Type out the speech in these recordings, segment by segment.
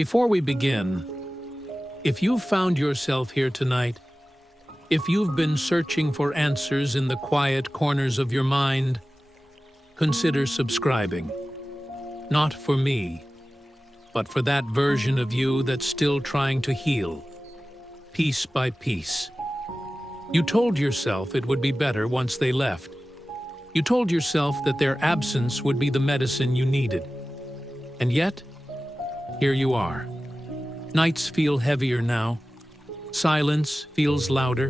Before we begin, if you've found yourself here tonight, if you've been searching for answers in the quiet corners of your mind, consider subscribing. Not for me, but for that version of you that's still trying to heal, piece by piece. You told yourself it would be better once they left. You told yourself that their absence would be the medicine you needed. And yet, here you are. Nights feel heavier now. Silence feels louder.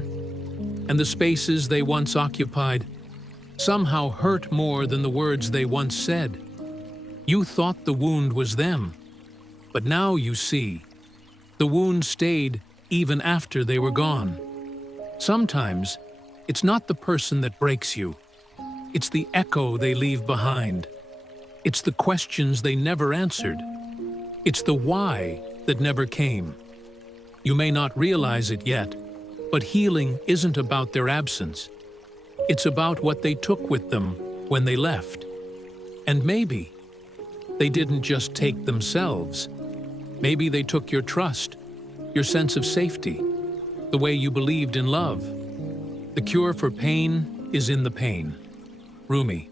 And the spaces they once occupied somehow hurt more than the words they once said. You thought the wound was them, but now you see. The wound stayed even after they were gone. Sometimes, it's not the person that breaks you. It's the echo they leave behind. It's the questions they never answered. It's the why that never came. You may not realize it yet, but healing isn't about their absence. It's about what they took with them when they left. And maybe they didn't just take themselves. Maybe they took your trust, your sense of safety, the way you believed in love. The cure for pain is in the pain. Rumi.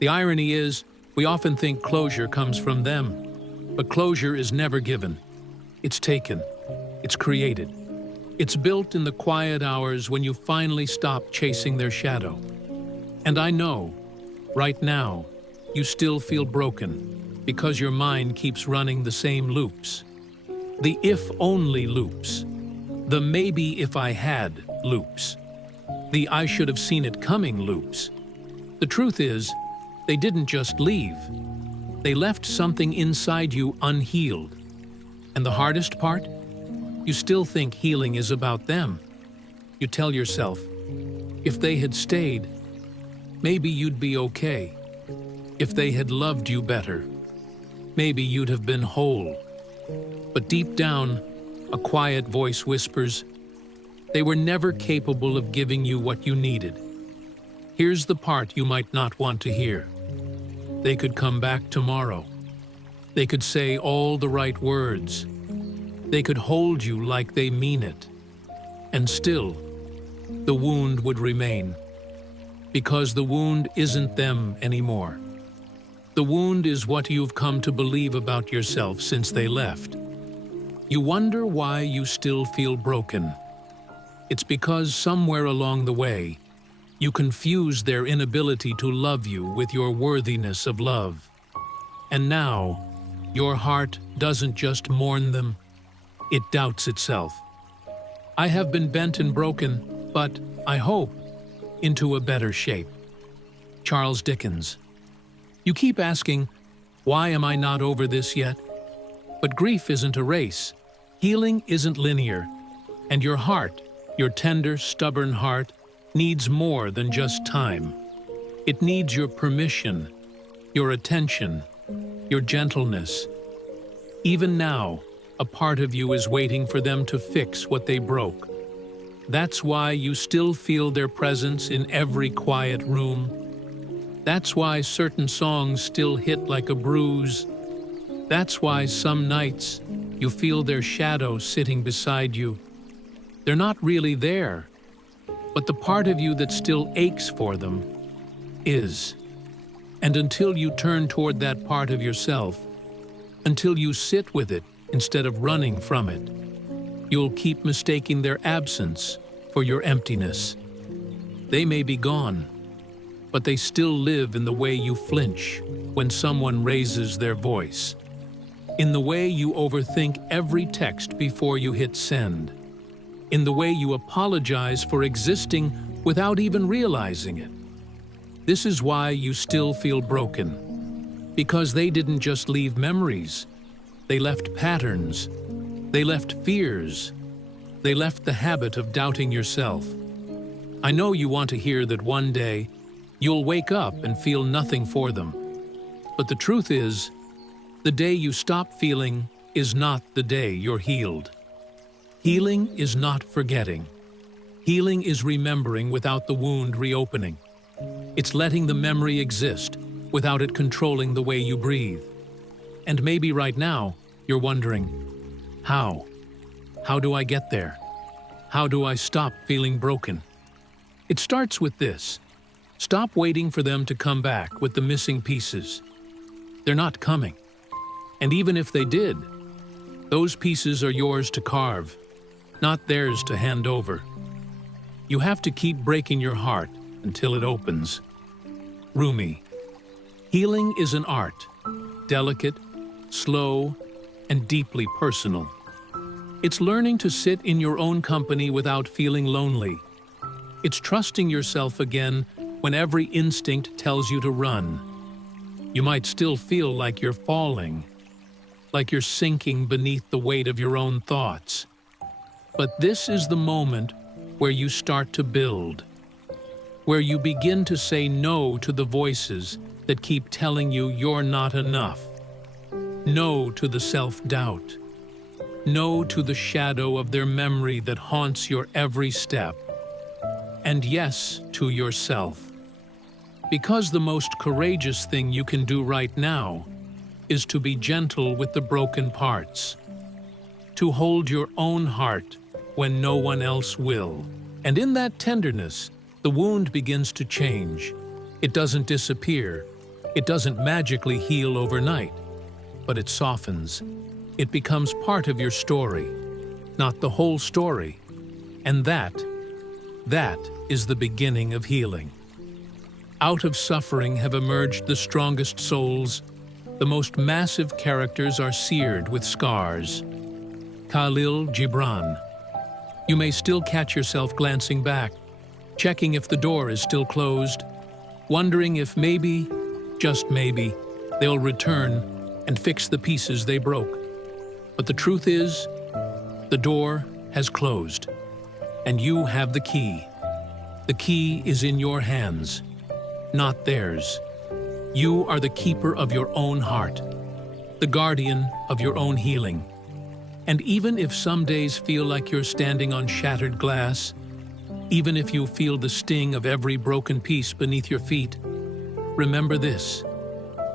The irony is, we often think closure comes from them, but closure is never given. It's taken. It's created. It's built in the quiet hours when you finally stop chasing their shadow. And I know, right now, you still feel broken because your mind keeps running the same loops. The if-only loops. The maybe-if-I-had loops. The I-should-have-seen-it-coming loops. The truth is, they didn't just leave. They left something inside you unhealed. And the hardest part? You still think healing is about them. You tell yourself, if they had stayed, maybe you'd be okay. If they had loved you better, maybe you'd have been whole. But deep down, a quiet voice whispers, they were never capable of giving you what you needed. Here's the part you might not want to hear. They could come back tomorrow. They could say all the right words. They could hold you like they mean it. And still, the wound would remain. Because the wound isn't them anymore. The wound is what you've come to believe about yourself since they left. You wonder why you still feel broken. It's because somewhere along the way, you confuse their inability to love you with your worthiness of love. And now, your heart doesn't just mourn them, it doubts itself. I have been bent and broken, but, I hope, into a better shape. Charles Dickens. You keep asking, why am I not over this yet? But grief isn't a race. Healing isn't linear. And your heart, your tender, stubborn heart, needs more than just time. It needs your permission, your attention, your gentleness. Even now, a part of you is waiting for them to fix what they broke. That's why you still feel their presence in every quiet room. That's why certain songs still hit like a bruise. That's why some nights you feel their shadow sitting beside you. They're not really there, but the part of you that still aches for them is. And until you turn toward that part of yourself, until you sit with it instead of running from it, you'll keep mistaking their absence for your emptiness. They may be gone, but they still live in the way you flinch when someone raises their voice, in the way you overthink every text before you hit send, in the way you apologize for existing without even realizing it. This is why you still feel broken, because they didn't just leave memories. They left patterns. They left fears. They left the habit of doubting yourself. I know you want to hear that one day you'll wake up and feel nothing for them. But the truth is, the day you stop feeling is not the day you're healed. Healing is not forgetting. Healing is remembering without the wound reopening. It's letting the memory exist without it controlling the way you breathe. And maybe right now, You're wondering, how? How do I get there? How do I stop feeling broken? It starts with this. Stop waiting for them to come back with the missing pieces. They're not coming. And even if they did, those pieces are yours to carve, not theirs to hand over. You have to keep breaking your heart until it opens. Rumi. Healing is an art, delicate, slow, and deeply personal. It's learning to sit in your own company without feeling lonely. It's trusting yourself again when every instinct tells you to run. You might still feel like you're falling, like you're sinking beneath the weight of your own thoughts. But this is the moment where you start to build, where you begin to say no to the voices that keep telling you you're not enough. No to the self-doubt. No to the shadow of their memory that haunts your every step. And yes to yourself. Because the most courageous thing you can do right now is to be gentle with the broken parts. To hold your own heart when no one else will. And in that tenderness, the wound begins to change. It doesn't disappear. It doesn't magically heal overnight. But it softens. It becomes part of your story, not the whole story. And that is the beginning of healing. Out of suffering have emerged the strongest souls. The most massive characters are seared with scars. Khalil Gibran. You may still catch yourself glancing back, checking if the door is still closed, wondering if maybe, just maybe, they'll return and fix the pieces they broke. But the truth is, the door has closed, and you have the key. The key is in your hands, not theirs. You are the keeper of your own heart, the guardian of your own healing. And even if some days feel like you're standing on shattered glass, even if you feel the sting of every broken piece beneath your feet, remember this: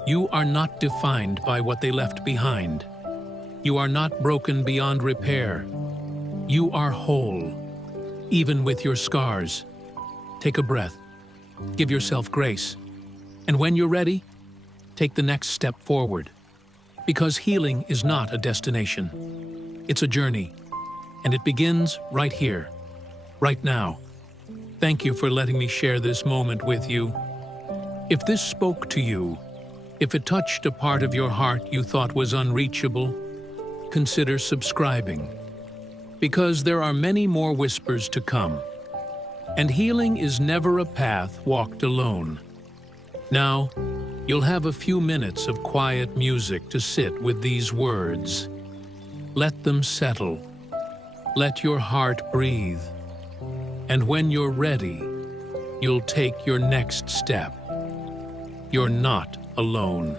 you are not defined by what they left behind. You are not broken beyond repair. You are whole, even with your scars. Take a breath. Give yourself grace. And when you're ready, take the next step forward. Because healing is not a destination. It's a journey. And it begins right here, right now. Thank you for letting me share this moment with you. If this spoke to you, if it touched a part of your heart you thought was unreachable, consider subscribing. Because there are many more whispers to come. And healing is never a path walked alone. Now, you'll have a few minutes of quiet music to sit with these words. Let them settle. Let your heart breathe. And when you're ready, you'll take your next step. You're not alone.